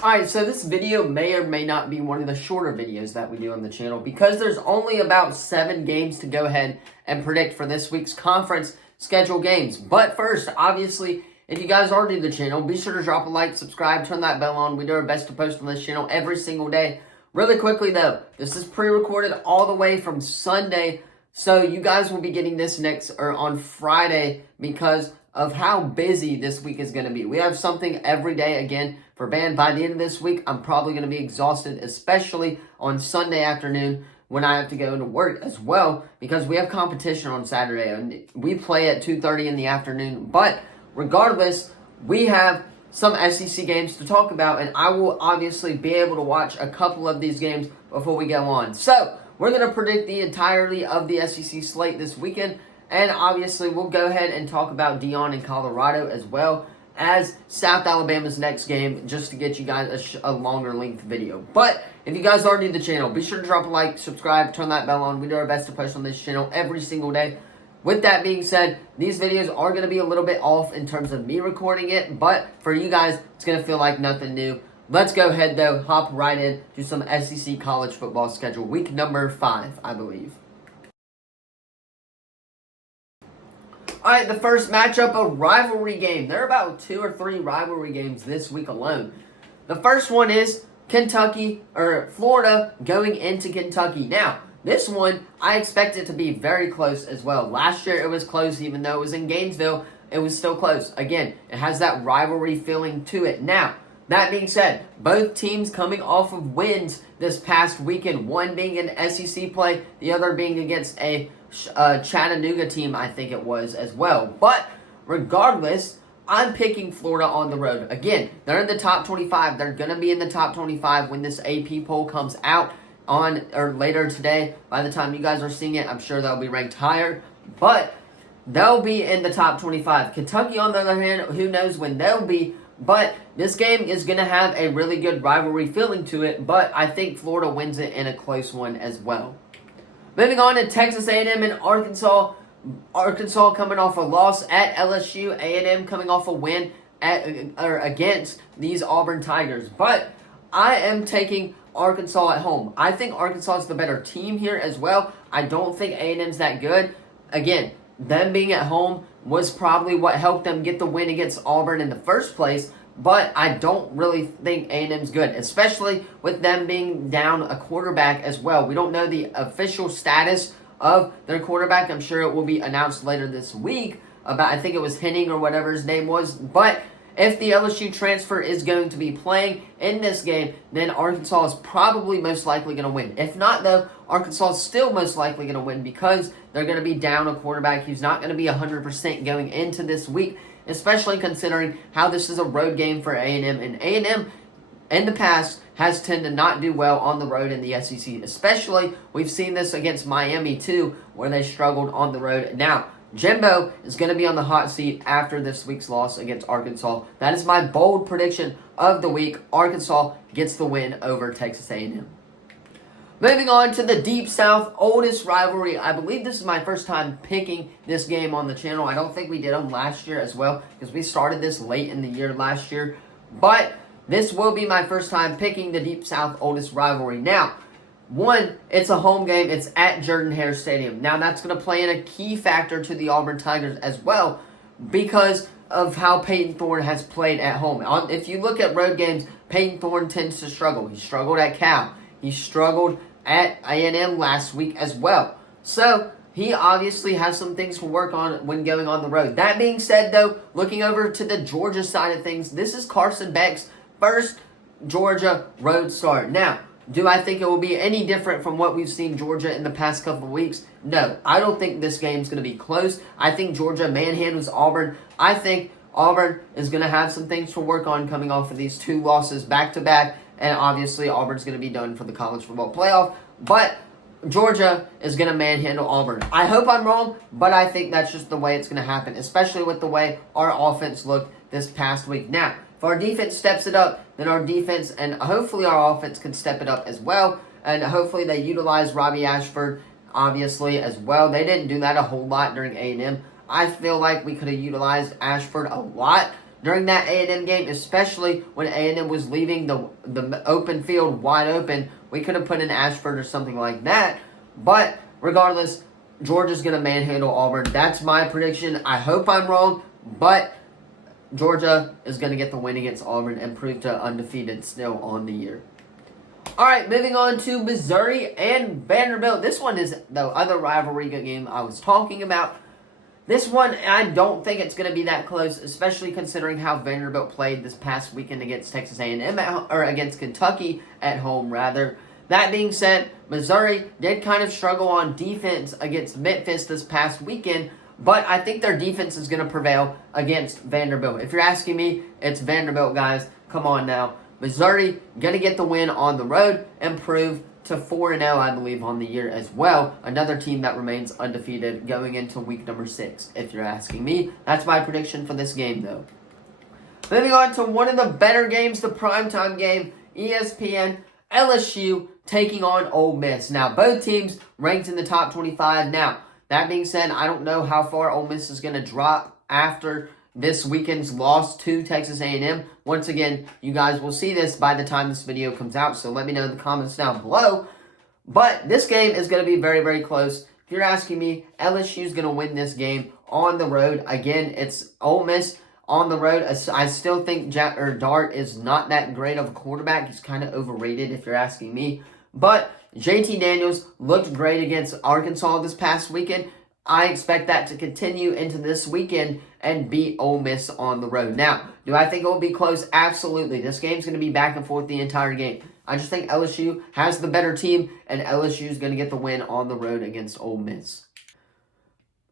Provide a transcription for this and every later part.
Alright, so this video may or may not be one of the shorter videos that we do on the channel because there's only about 7 games to go ahead and predict for this week's conference schedule games. But first, obviously, if you guys are new to the channel, be sure to drop a like, subscribe, turn that bell on. We do our best to post on this channel every single day. Really quickly though, this is pre-recorded all the way from Sunday, so you guys will be getting this on Friday because of how busy this week is going to be. We have something every day again for band. By the end of this week, I'm probably going to be exhausted, especially on Sunday afternoon when I have to go to work as well because we have competition on Saturday and we play at 2:30 in the afternoon. But regardless, we have some SEC games to talk about, and I will obviously be able to watch a couple of these games before we go on. So, we're going to predict the entirety of the SEC slate this weekend, and obviously we'll go ahead and talk about Deion in Colorado as well as South Alabama's next game, just to get you guys a longer length video. But if you guys are new to the channel, be sure to drop a like, subscribe, turn that bell on. We do our best to post on this channel every single day. With that being said, these videos are going to be a little bit off in terms of me recording it, but for you guys, it's going to feel like nothing new. Let's go ahead, though, hop right in to some SEC college football schedule. Week number 5, I believe. Alright, the first matchup, a rivalry game. There are about 2 or 3 rivalry games this week alone. The first one is Florida going into Kentucky. Now, this one, I expect it to be very close as well. Last year, it was close, even though it was in Gainesville. It was still close. Again, it has that rivalry feeling to it. Now, that being said, both teams coming off of wins this past weekend. One being an SEC play, the other being against a Chattanooga team, I think it was, as well. But regardless, I'm picking Florida on the road. Again, they're in the top 25. They're going to be in the top 25 when this AP poll comes out later today. By the time you guys are seeing it, I'm sure they'll be ranked higher. But they'll be in the top 25. Kentucky, on the other hand, who knows when they'll be. But this game is going to have a really good rivalry feeling to it. But I think Florida wins it in a close one as well. Moving on to Texas A&M and Arkansas. Arkansas coming off a loss at LSU. A&M coming off a win against these Auburn Tigers. But I am taking Arkansas at home. I think Arkansas is the better team here as well. I don't think A&M's that good. Again, them being at home was probably what helped them get the win against Auburn in the first place. But I don't really think A&M's good, especially with them being down a quarterback as well. We don't know the official status of their quarterback. I'm sure it will be announced later this week about, I think it was Henning or whatever his name was. But if the LSU transfer is going to be playing in this game, then Arkansas is probably most likely going to win. If not, though, Arkansas is still most likely going to win because they're going to be down a quarterback who's not going to be 100% going into this week, especially considering how this is a road game for A&M. And A&M, in the past, has tended to not do well on the road in the SEC. Especially, we've seen this against Miami, too, where they struggled on the road. Now, Jimbo is going to be on the hot seat after this week's loss against Arkansas. That is my bold prediction of the week. Arkansas gets the win over Texas A&M. Moving on to the Deep South, oldest rivalry. I believe this is my first time picking this game on the channel. I don't think we did them last year as well because we started this late in the year last year. But this will be my first time picking the Deep South oldest rivalry. Now, one, it's a home game. It's at Jordan-Hare Stadium. Now, that's going to play in a key factor to the Auburn Tigers as well because of how Peyton Thorne has played at home. If you look at road games, Peyton Thorne tends to struggle. He struggled at Cal. He struggled at A&M last week as well. So, he obviously has some things to work on when going on the road. That being said, though, looking over to the Georgia side of things, this is Carson Beck's first Georgia road start. Now, do I think it will be any different from what we've seen Georgia in the past couple of weeks? No, I don't think this game's going to be close. I think Georgia manhandles Auburn. I think Auburn is going to have some things to work on coming off of these 2 losses back-to-back. And obviously, Auburn's going to be done for the college football playoff. But Georgia is going to manhandle Auburn. I hope I'm wrong, but I think that's just the way it's going to happen, especially with the way our offense looked this past week. Now, if our defense steps it up, then our defense and hopefully our offense can step it up as well. And hopefully they utilize Robbie Ashford, obviously, as well. They didn't do that a whole lot during A&M. I feel like we could have utilized Ashford a lot during that A&M game, especially when A&M was leaving the open field wide open. We could have put in Ashford or something like that. But regardless, Georgia's going to manhandle Auburn. That's my prediction. I hope I'm wrong, but Georgia is going to get the win against Auburn and prove to undefeated still on the year. All right, moving on to Missouri and Vanderbilt. This one is the other rivalry game I was talking about. This one, I don't think it's going to be that close, especially considering how Vanderbilt played this past weekend against Texas A&M, or against Kentucky at home, rather. That being said, Missouri did kind of struggle on defense against Memphis this past weekend, but I think their defense is going to prevail against Vanderbilt. If you're asking me, it's Vanderbilt, guys. Come on now. Missouri going to get the win on the road and prove to 4-0, I believe, on the year as well. Another team that remains undefeated going into week number 6, if you're asking me. That's my prediction for this game, though. Moving on to one of the better games, the primetime game, ESPN, LSU taking on Ole Miss. Now, both teams ranked in the top 25. Now, that being said, I don't know how far Ole Miss is going to drop after this weekend's loss to Texas A&M. Once again, you guys will see this by the time this video comes out, so let me know in the comments down below. But this game is going to be very, very close. If you're asking me, LSU is going to win this game on the road. Again, it's Ole Miss on the road. I still think Dart is not that great of a quarterback. He's kind of overrated if you're asking me. But JT Daniels looked great against Arkansas this past weekend. I expect that to continue into this weekend and beat Ole Miss on the road. Now, do I think it will be close? Absolutely. This game's going to be back and forth the entire game. I just think LSU has the better team, and LSU is going to get the win on the road against Ole Miss.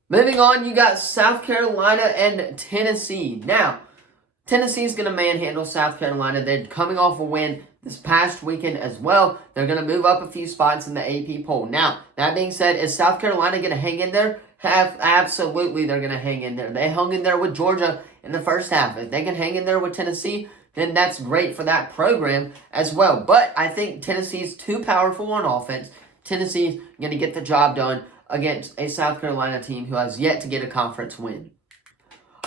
Moving on, you got South Carolina and Tennessee. Now, Tennessee is going to manhandle South Carolina. They're coming off a win this past weekend as well. They're going to move up a few spots in the AP poll. Now, that being said, is South Carolina going to hang in there? Absolutely, they're going to hang in there. They hung in there with Georgia in the first half. If they can hang in there with Tennessee, then that's great for that program as well. But I think Tennessee's too powerful on offense. Tennessee's going to get the job done against a South Carolina team who has yet to get a conference win.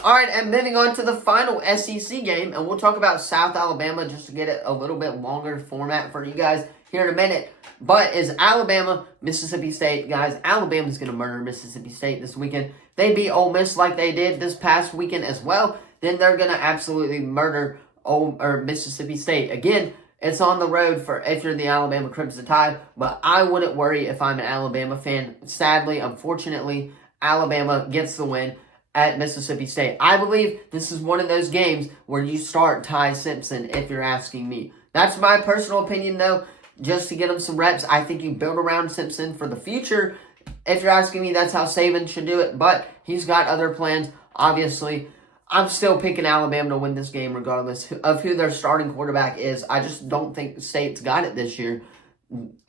All right, and moving on to the final SEC game, and we'll talk about South Alabama just to get it a little bit longer format for you guys here in a minute. But is Alabama, Mississippi State, guys, Alabama's going to murder Mississippi State this weekend. They beat Ole Miss like they did this past weekend as well. Then they're going to absolutely murder Mississippi State. Again, it's on the road for if you're the Alabama Crimson Tide, but I wouldn't worry if I'm an Alabama fan. Sadly, unfortunately, Alabama gets the win at Mississippi State. I believe this is one of those games where you start Ty Simpson, if you're asking me. That's my personal opinion, though. Just to get him some reps, I think you build around Simpson for the future. If you're asking me, that's how Saban should do it, but he's got other plans. Obviously, I'm still picking Alabama to win this game regardless of who their starting quarterback is. I just don't think State's got it this year.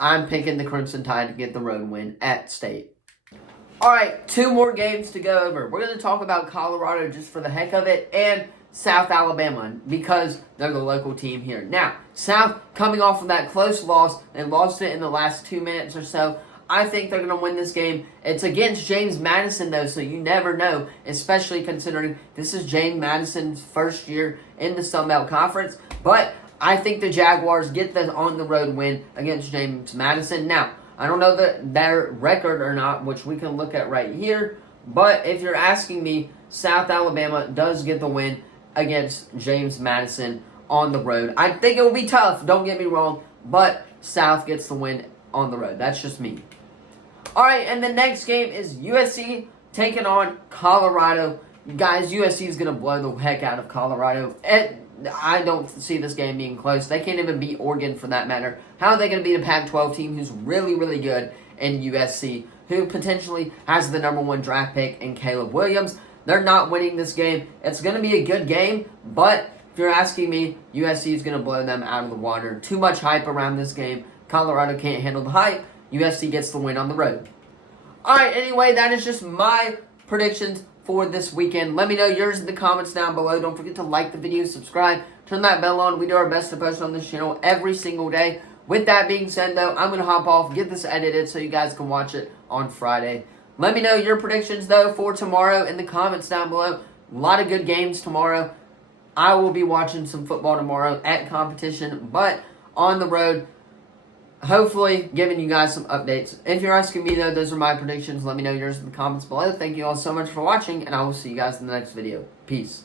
I'm picking the Crimson Tide to get the road win at State. All right, 2 more games to go over. We're going to talk about Colorado just for the heck of it and South Alabama because they're the local team here. Now, South coming off of that close loss and lost it in the last 2 minutes or so. I think they're going to win this game. It's against James Madison, though, so you never know, especially considering this is James Madison's first year in the Sun Belt Conference. But I think the Jaguars get the on-the-road win against James Madison. Now, I don't know their record or not, which we can look at right here. But if you're asking me, South Alabama does get the win against James Madison on the road. I think it will be tough, don't get me wrong, but South gets the win on the road. That's just me. All right, and the next game is USC taking on Colorado. Guys, USC is going to blow the heck out of Colorado. I don't see this game being close. They can't even beat Oregon for that matter. How are they going to beat a Pac-12 team who's really, really good in USC, who potentially has the number 1 draft pick in Caleb Williams? They're not winning this game. It's going to be a good game, but if you're asking me, USC is going to blow them out of the water. Too much hype around this game. Colorado can't handle the hype. USC gets the win on the road. All right, anyway, that is just my predictions for this weekend. Let me know yours in the comments down below. Don't forget to like the video, subscribe, turn that bell on. We do our best to post on this channel every single day. With that being said, though, I'm going to hop off, get this edited so you guys can watch it on Friday. Let me know your predictions, though, for tomorrow in the comments down below. A lot of good games tomorrow. I will be watching some football tomorrow at competition, but on the road, hopefully giving you guys some updates. If you're asking me, though, those are my predictions. Let me know yours in the comments below. Thank you all so much for watching, and I will see you guys in the next video. Peace.